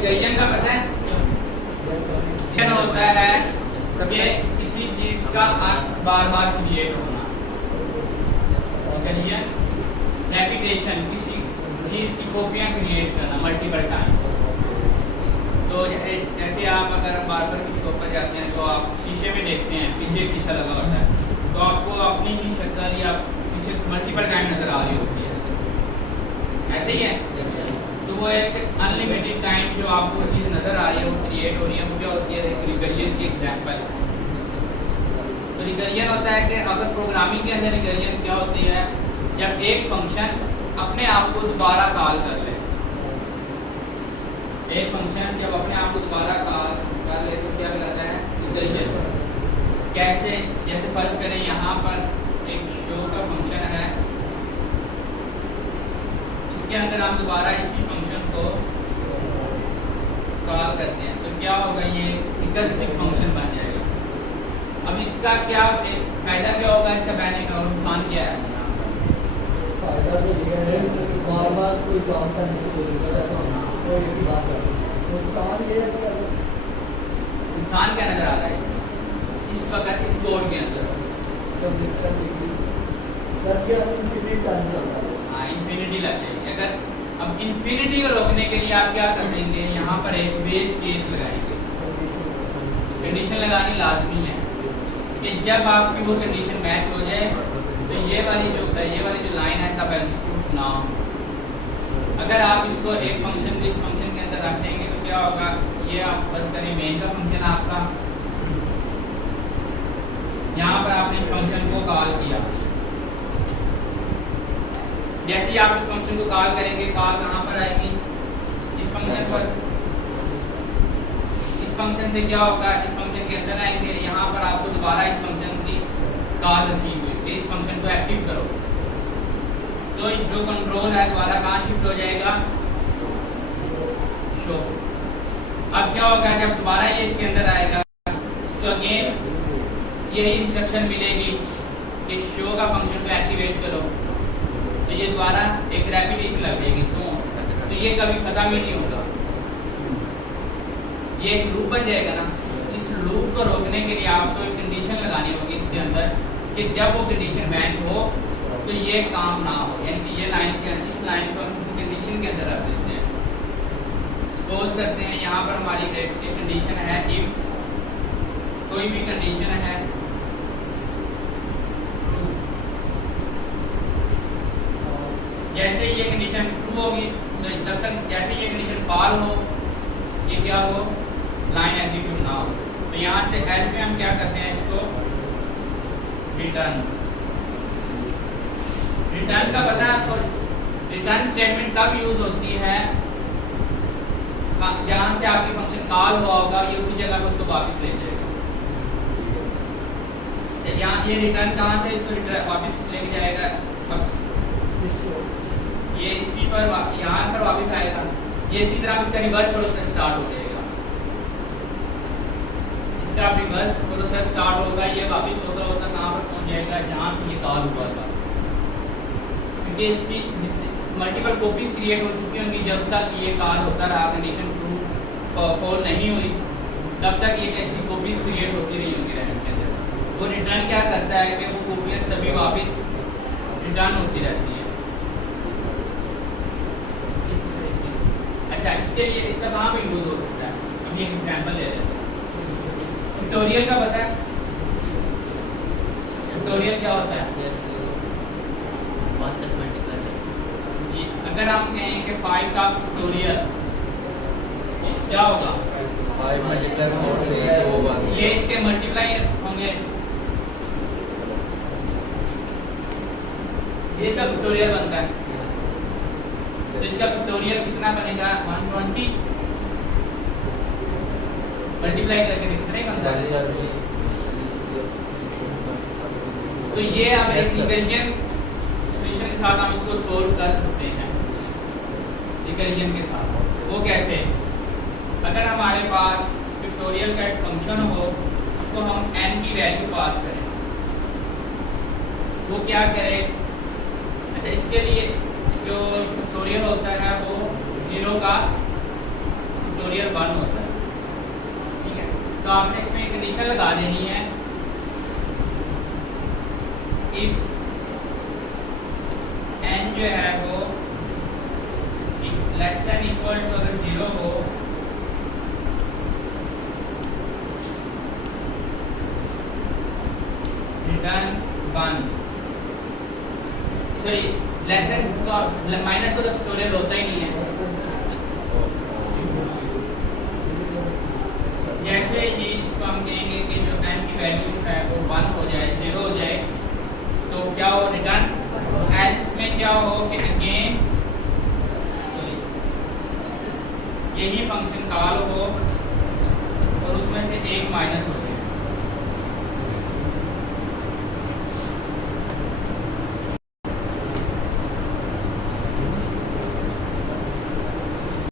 Recursion का पता है क्या होता है? ये किसी चीज का अक्स बार बार क्रिएट होना। रिकर्जन रेपिटेशन, किसी चीज की कॉपियां क्रिएट करना मल्टीपल टाइम। तो जैसे आप अगर बार्बर की शॉप पर जाते हैं तो आप शीशे में देखते हैं, पीछे शीशा लगा होता है, तो आपको अपनी ही शक्ल या पीछे मल्टीपल टाइम नजर आ रही होती है, ऐसे ही है। तो वो एक अनलिमिटेड टाइम जो आपको चीज़ नज़र आ रही है वो क्रिएट हो रही है, वो क्या होती है? रिकर्जन की एग्जाम्पल। तो रिकर्जन होता है कि अगर प्रोग्रामिंग के अंदर रिकर्जन क्या होती है? जब एक फंक्शन अपने आप को दोबारा कॉल कर ले। एक फंक्शन जब अपने आप को दोबारा कॉल कर ले तो क्या कहता है? रिकर्जन। कैसे? जैसे फर्ज करें यहाँ पर एक शो का फंक्शन है, इसके अंदर हम दोबारा इसी फंक्शन को कॉल करते हैं तो क्या होगा? ये रिकर्सिव फंक्शन बन जाएगा। अब इसका क्या फायदा क्या होगा? इसका बेनिफिट और नुकसान क्या है? फायदा तो ये है कि बार बार कोई काम करने की जरूरत है तो कोई एक ही बात करते हैं। नुकसान ये है कि नुकसान क्या नजर आ रहा है इस वक्त इस कोड के अंदर? सर क्या इन्फिनिट टाइम चल रहा है। हाँ, इन्फिनिटी लग जाएगी। अगर अब इन्फिनिटी को रोकने के लिए आप क्या कर देंगे? यहाँ पर एक बेस केस लगाएंगे। कंडीशन लगानी लाजमी है कि जब आपकी वो कंडीशन मैच हो जाए तो ये वाली जो लाइन है तब एग्जीक्यूट ना हो। अगर आप इसको एक फंक्शन इस फंक्शन के अंदर रख देंगे तो क्या होगा? ये आप बस करें मेन का फंक्शन आपका, यहाँ पर आपने इस फंक्शन को कॉल किया। जैसे ही आप इस फंक्शन को कॉल करेंगे, कॉल कहाँ पर आएगी? इस फंक्शन पर। इस फंक्शन से क्या होगा? इस फंक्शन के अंदर आएंगे, यहाँ पर आपको दोबारा इस फंक्शन की कॉल रिसीव हुई कि इस फंक्शन को एक्टिव करो। तो जो कंट्रोल है दोबारा कहाँ शिफ्ट हो जाएगा? शो। अब क्या होगा? जब दोबारा ये इसके अंदर आएगा तो अगेन यही इंस्ट्रक्शन मिलेगी कि शो का फंक्शन को एक्टिवेट करो। तो ये दोबारा एक रेपिटेशन लग जाएगी तो ये कभी खत्म ही नहीं होगा। ये एक लूप बन जाएगा ना। इस लूप को रोकने के लिए आपको एक कंडीशन लगानी होगी इसके अंदर कि जब वो कंडीशन मैच हो तो ये काम ना हो, यानी कि ये लाइन के इस लाइन को हम किसी कंडीशन के अंदर रख देते हैं। सपोज करते हैं यहाँ पर हमारी एक कंडीशन है, इफ कोई भी कंडीशन है जैसे ये कंडीशन ट्रू होगी तो जब तक जैसे ये कंडीशन फॉल हो ये क्या हो? लाइन एग्जीक्यूट ना हो। तो यहाँ से एल्स में हम क्या करते हैं? इसको रिटर्न। रिटर्न का पता है आपको? रिटर्न स्टेटमेंट कब यूज होती है? जहाँ से आपकी फंक्शन कॉल हुआ होगा ये उसी जगह पर उसको वापस ले जाएगा। यहाँ ये रिटर्न कहाँ से इसको वापस लेके जाएगा? ये इसी पर यहाँ पर वापस आएगा। ये इसी तरह इसका रिवर्स प्रोसेस स्टार्ट हो जाएगा। इसका रिवर्स प्रोसेस स्टार्ट होगा, ये वापस होता होता कहाँ पर पहुँच जाएगा? जहाँ से ये कॉल हुआ था। क्योंकि इसकी मल्टीपल कॉपीज क्रिएट हो चुकी होंगी। जब तक ये कॉल होता रहा कंडीशन ट्रू फॉल नहीं हुई तब तक ये ऐसी कॉपीज क्रिएट होती रही होंगी रैम के अंदर। वो रिटर्न क्या करता है कि वो कॉपीज सभी वापस रिटर्न होती रहती है। अच्छा, इसके लिए इसका कहाँ पे यूज हो सकता है? हम एक एग्जांपल ले लेते हैं। ट्यूटोरियल का पता है? ट्यूटोरियल क्या होता है? जी, अगर हम कहें कि 5 का ट्यूटोरियल क्या होगा? 5 मल्टीप्लाई 4 होगा। ये इसके मल्टीप्लाई होंगे। ये इसका ट्यूटोरियल बनता है। तो इसका ट्यूटोरियल कितना बनेगा? 120 मल्टीप्लाई करके कितना ही बनता है? तो ये अब एक रिकर्जन सॉल्यूशन के साथ हम इसको सोल्व कर सकते हैं। रिकर्जन के साथ वो कैसे? अगर हमारे पास ट्यूटोरियल का एक फंक्शन हो उसको हम n की वैल्यू पास करें, वो क्या करे? अच्छा, इसके लिए जो ट्यूटोरियल होता है वो 0 का ट्यूटोरियल फैक्टोरियल 1 होता है, ठीक है। तो आपने इसमें एक कंडीशन लगा देनी है, इफ n जो है वो लेस देन इक्वल टू अगर 0 हो return 1, sorry less than minus को तो फैक्टोरियल होता ही नहीं है। जैसे ये इसको हम कहेंगे कि जो n की वैल्यू है वो 1 हो जाए, 0 हो जाए, तो क्या हो रिटर्न, एल्स में क्या हो कि अगेन यही फंक्शन कॉल हो और उसमें से एक माइनस हो जाए।